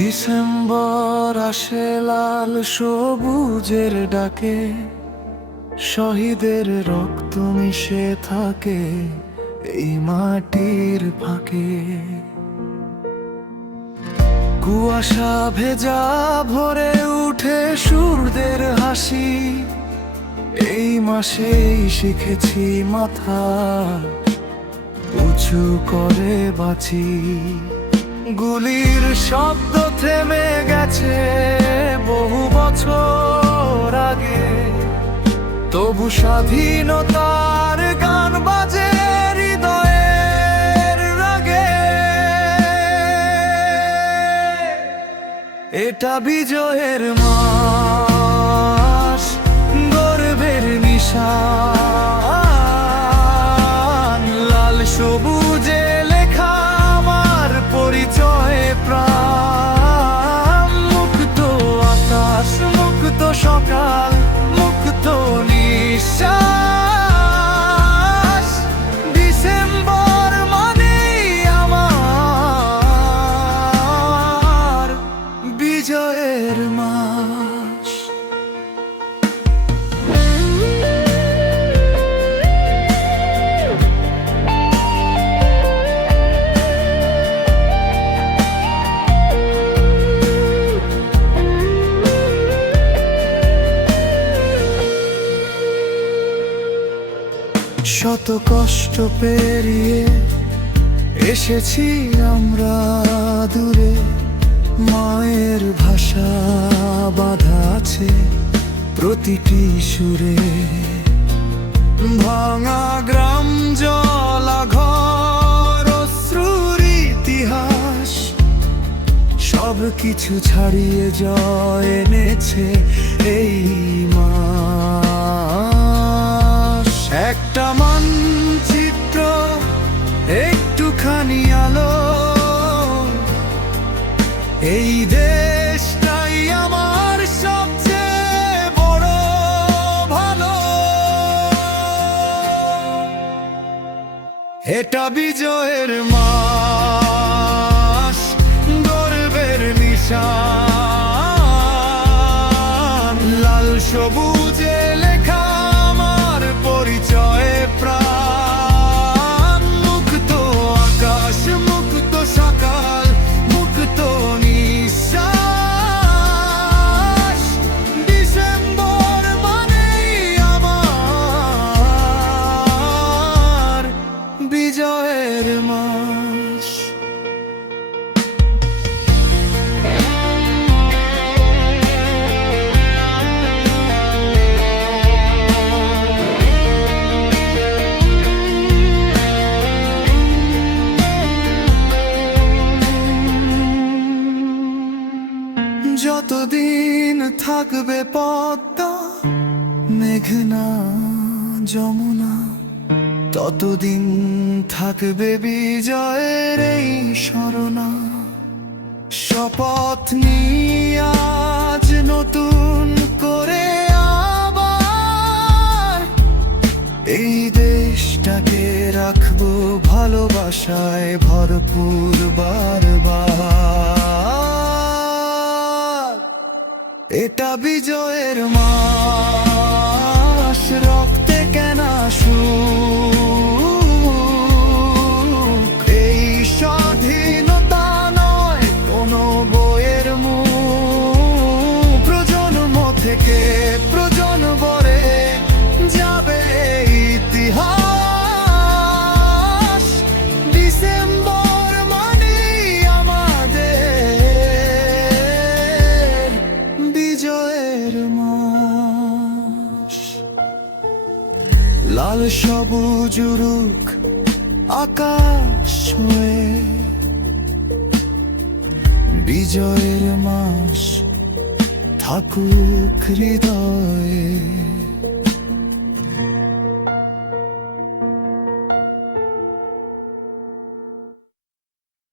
December আসে লাল সবুজের ডাকে, শহীদের রক্ত মিশে থাকে এই মাটির ফাঁকে। কুয়াশা ভেজা ভরে উঠে সূর্যের হাসি, এই মাসেই শিখেছি মাথা উঁচু করে বাঁচি। গুলির শব্দ থেমে গেছে বহু বছর আগে, তবু স্বাধীনতার গান বাজে হৃদয়ের রাগে। এটা বিজয়ের মাস, গর্বের নিশান, লাল সবুজে লেখা আমার পরিচয় প্রাণ। মুক্ত আকাশ, মুক্ত সকাল, মুক্ত নিঃশ্বাস। ডিসেম্বর মানেই আমার বিজয়ের মাস। শত কষ্ট পেরিয়ে এসেছি আমরা দূরে, মায়ের ভাষা বাঁধা আছে প্রতিটি সুরে। ভাঙা গ্রাম, জলা ঘর, অশ্রুর ইতিহাস, সব কিছু ছাড়িয়ে জয় এনেছে এই মাস। একটা মানচিত্র, একটুখানি আলো, এই দেশটাই আমার সবচেয়ে বড় ভালো। এটা বিজয়ের মাস, গর্বের নিশান, লাল সবুজে লেখা আমার পরিচয় প্রাণ। মুক্ত আকাশ, মুক্ত সকাল, মুক্ত নিঃশ্বাস। ডিসেম্বর মানেই আমার বিজয়ের মাস। যতদিন থাকবে পদ্মা, মেঘনা, যমুনা, ততদিন থাকবে বিজয়ের এই স্মরণা। শপথ নিয়ে আজ নতুন করে আবার এই দেশটাকে রাখবো ভালোবাসায় ভরপুর বারবার। এটা বিজয়ের মাস, রক্তে কেনা সুখ, এই স্বাধীনতা নয় কোনো বইয়ের মুখ। প্রজন্ম থেকে প্রজন্মরে যাবে ইতিহাস। ডিসেম্বর মানেই আমাদের বিজয়ের মাস। লাল সবুজ রুখ আকাশ ছুঁয়ে, বিজয়ের মাস থাকুক হৃদয়ে।